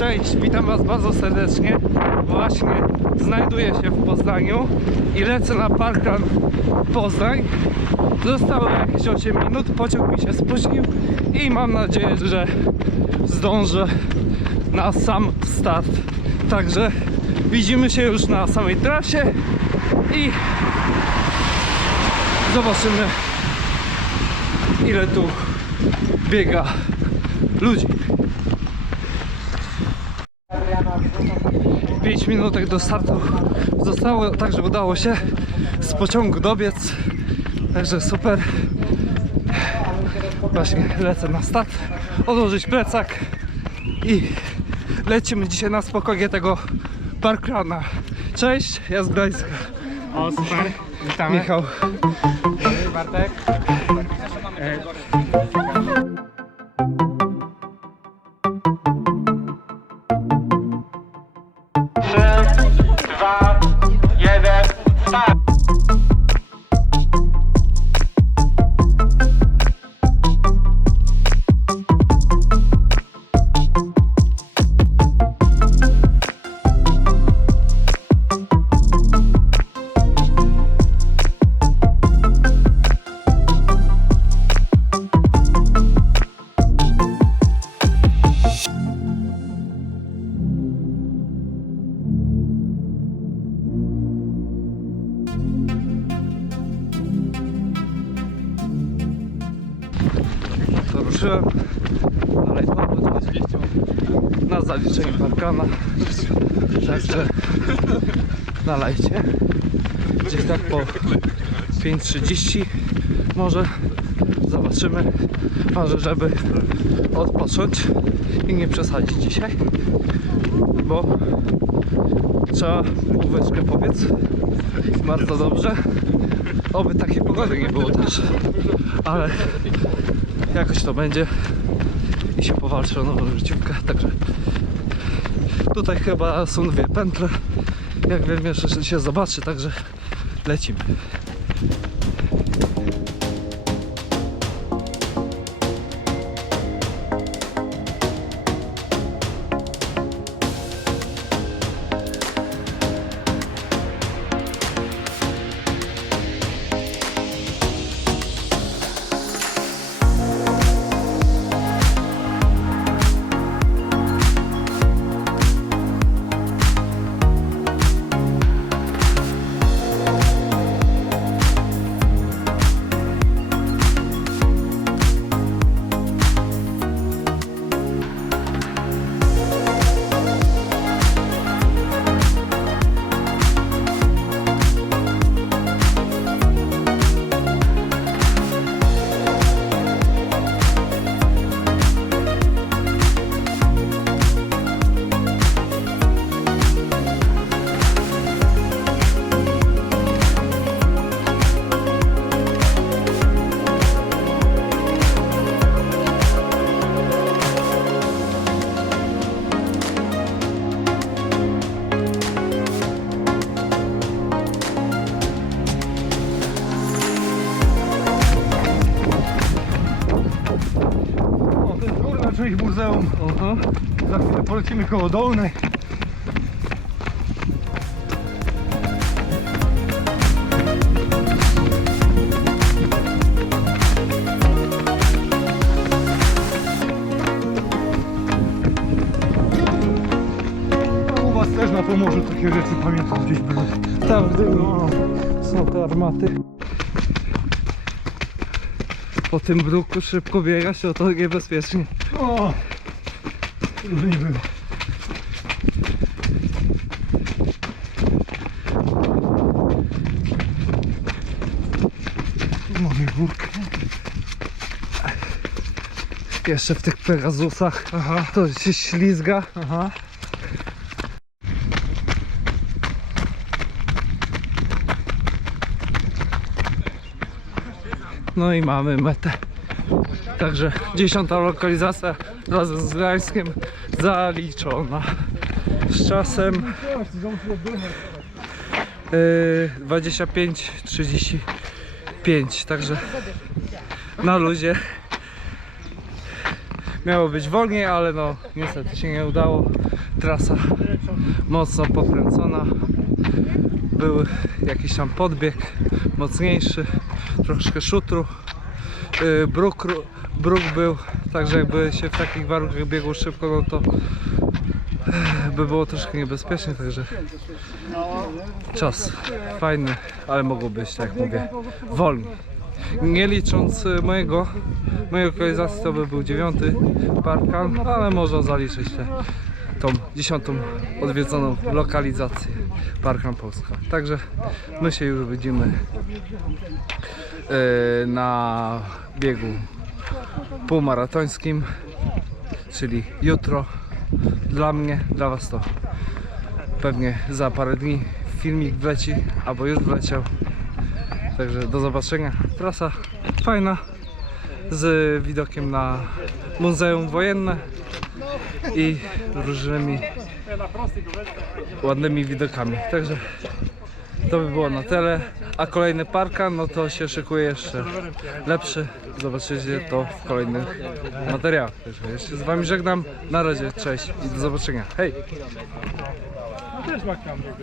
Cześć, witam Was bardzo serdecznie. Właśnie znajduję się w Poznaniu i lecę na Parkrun Poznań. Zostało jakieś 8 minut, pociąg mi się spóźnił i mam nadzieję, że zdążę na sam start. Także widzimy się już na samej trasie i zobaczymy ile tu biega ludzi. 5 minutek do startu zostało, także udało się z pociągu dobiec. Także super. Właśnie lecę na start, odłożyć plecak i lecimy dzisiaj na spokojnie tego parkrana. Cześć, ja z Gdańska. O, super. Witamy. Michał. Bartek. To ruszyłem. Dalej mamy na zaliczeniu parkana. Także nalajcie. Gdzieś tak po 5.30 może zobaczymy. Ważne, żeby odpocząć i nie przesadzić dzisiaj, bo trzeba łóweczkę powiedz bardzo dobrze. Oby takiej pogody nie było też, ale jakoś to będzie i się powalczy o nową życiówkę, także tutaj chyba są dwie pętle. Jak wiem jeszcze się zobaczy, także lecimy muzeum. Aha. Za chwilę polecimy koło dolnej. U was też na Pomorzu takie rzeczy pamiętam gdzieś były. Tam w dół No. są te armaty. Po tym bruku szybko biega się, to niebezpiecznie. O! Już nie było. Tu Mamy górkę. Jeszcze w tych Pegasusach Aha, to się ślizga. aha. No i mamy metę. Także dziesiąta lokalizacja razem z Gdańskiem zaliczona. Z czasem yy, 25-35, także na luzie. miało być wolniej, ale no niestety się nie udało. Trasa mocno pokręcona. Był jakiś tam podbieg mocniejszy, troszkę szutru. Yy, Bruk, bruk był, także jakby się w takich warunkach biegło szybko, no to eh, by było troszkę niebezpiecznie, także czas fajny, ale mogło być, tak jak mówię, wolniej. Nie licząc y, mojego, mojej lokalizacji to by był dziewiąty parkan, ale można zaliczyć tę tą dziesiątą odwiedzoną lokalizację Parkan Polska. Także my się już widzimy y, na biegu półmaratońskim, czyli jutro. Dla mnie, dla Was to pewnie za parę dni filmik wleci, albo już wleciał. Także do zobaczenia. Trasa fajna, z widokiem na Muzeum Wojenne i różnymi ładnymi widokami. Także to by było na tyle. A kolejny parkan, no to się szykuje jeszcze lepszy. Zobaczycie to w kolejnych materiałach. Także się z Wami żegnam. Na razie, cześć i do zobaczenia. Hej! Też ma kamerę.